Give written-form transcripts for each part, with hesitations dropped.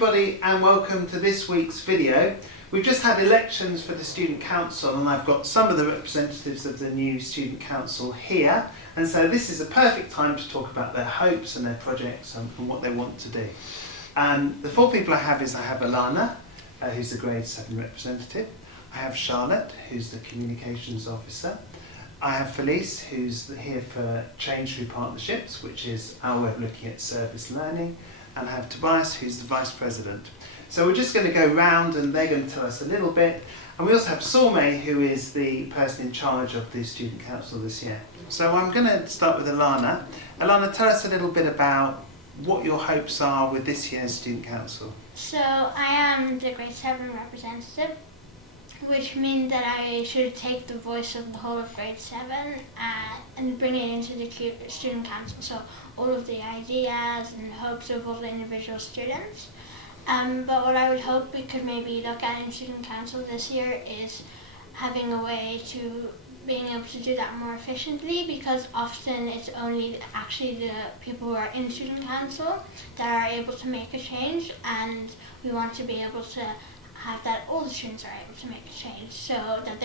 everybody and welcome to this week's video. We've just had elections for the Student Council and I've got some of the representatives of the new Student Council here, and so this is a perfect time to talk about their hopes and their projects and what they want to do. The four people I have Alana, who's the grade 7 representative. I have Charlotte, who's the communications officer. I have Felice, who's here for Change Through Partnerships, which is our way of looking at service learning. And I have Tobias, who's the Vice President. So we're just going to go round and they're going to tell us a little bit. And we also have Sormeh, who is the person in charge of the Student Council this year. So I'm going to start with Alana. Alana, tell us a little bit about what your hopes are with this year's Student Council. So I am the grade 7 representative, which means that I should take the voice of the whole of grade 7 and bring it into the student council. So all of the ideas and hopes of all the individual students. But what I would hope we could maybe look at in student council this year is having a way to being able to do that more efficiently, because often it's only actually the people who are in student council that are able to make a change, and we want to be able to have that all the students are able to make a change, so that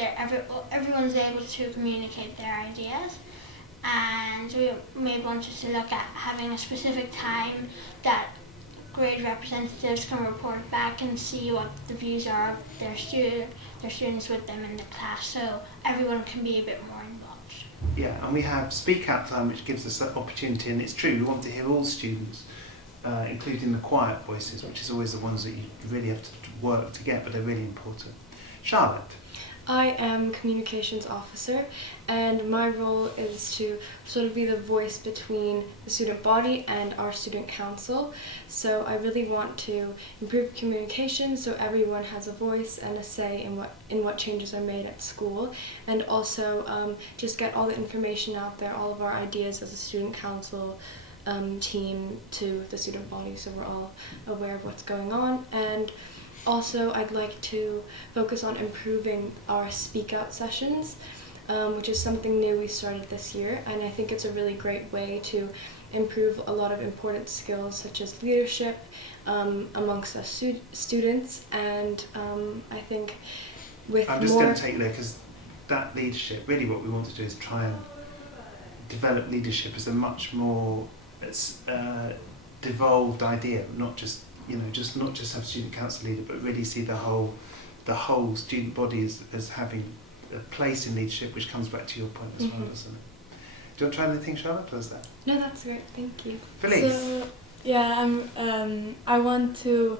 everyone's able to communicate their ideas. And we may want to look at having a specific time that grade representatives can report back and see what the views are of their students with them in the class, so everyone can be a bit more involved. Yeah, and we have speak out time, which gives us that opportunity, and it's true, we want to hear all students, including the quiet voices, which is always the ones that you really have to work to get, but they're really important. Charlotte? I am communications officer, and my role is to sort of be the voice between the student body and our student council. So I really want to improve communication so everyone has a voice and a say in what changes are made at school, and also just get all the information out there, all of our ideas as a student council team to the student body, so we're all aware of what's going on. And also, I'd like to focus on improving our speak out sessions, which is something new we started this year, and I think it's a really great way to improve a lot of important skills such as leadership amongst us students. And I think with I'm just going to take you there, because that leadership, really what we want to do is try and develop leadership as a much more devolved idea, not just not just have student council leader, but really see the whole student body as having a place in leadership, which comes back to your point as well, doesn't it? Do you want to try anything, Charlotte, or is that? No, that's great, thank you. Felice? So, yeah, I want to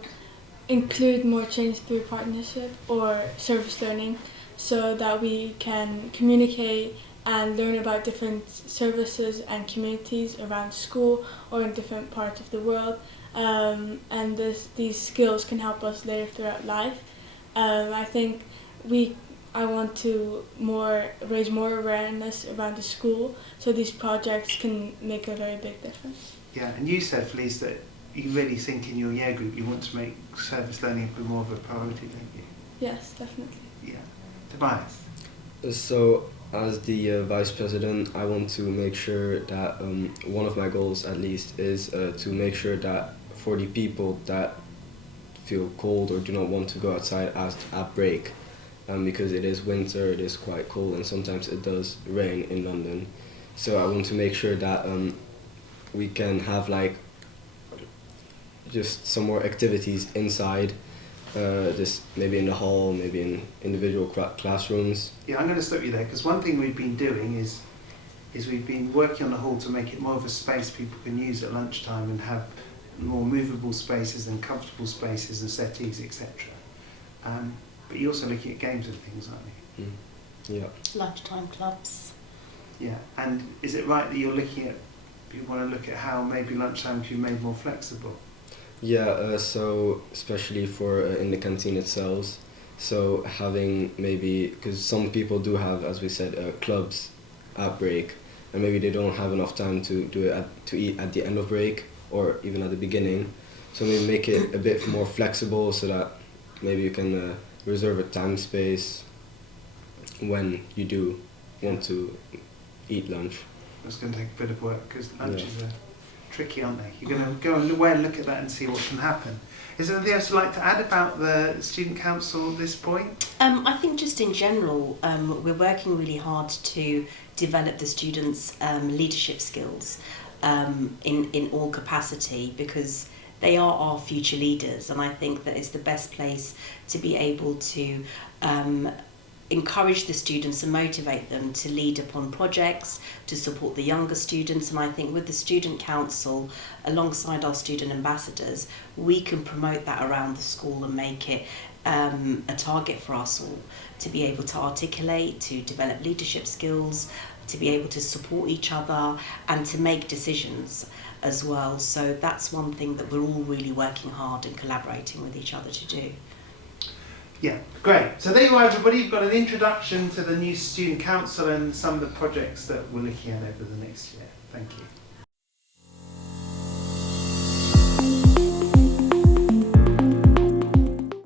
include more change through partnership or service learning, so that we can communicate and learn about different services and communities around school or in different parts of the world. And these skills can help us later throughout life. I think I want to raise more awareness around the school, so these projects can make a very big difference. Yeah, and you said, Felice, that you really think in your year group you want to make service learning a bit more of a priority, don't you? Yes, definitely. Yeah. Tobias? So, as the Vice President, I want to make sure that one of my goals at least is to make sure that for the people that feel cold or do not want to go outside at break, because it is winter, it is quite cold, and sometimes it does rain in London. So I want to make sure that we can have just some more activities inside, just maybe in the hall, maybe in individual classrooms. Yeah, I'm going to stop you there, because one thing we've been doing is we've been working on the hall to make it more of a space people can use at lunchtime and have more movable spaces and comfortable spaces and settees, etc. But you're also looking at games and things, aren't you? Yeah. Lunchtime clubs. Yeah, and is it right that you want to look at how maybe lunchtime can be made more flexible? Yeah, so especially for in the canteen itself, so having maybe, because some people do have, as we said, clubs at break, and maybe they don't have enough time to do it to eat at the end of break or even at the beginning. So maybe make it a bit more flexible, so that maybe you can reserve a time space when you do want to eat lunch. It's going to take a bit of work, because lunch is a tricky, aren't they? You're going to go away and look at that and see what can happen. Is there anything else you'd like to add about the Student Council at this point? I think just in general, we're working really hard to develop the students' leadership skills in all capacity, because they are our future leaders, and I think that it's the best place to be able to encourage the students and motivate them to lead upon projects, to support the younger students. And I think with the Student Council, alongside our student ambassadors, we can promote that around the school and make it a target for us all to be able to articulate, to develop leadership skills, to be able to support each other and to make decisions as well. So that's one thing that we're all really working hard and collaborating with each other to do. Yeah, great. So there you are, everybody. You've got an introduction to the new Student Council and some of the projects that we're looking at over the next year. Thank you.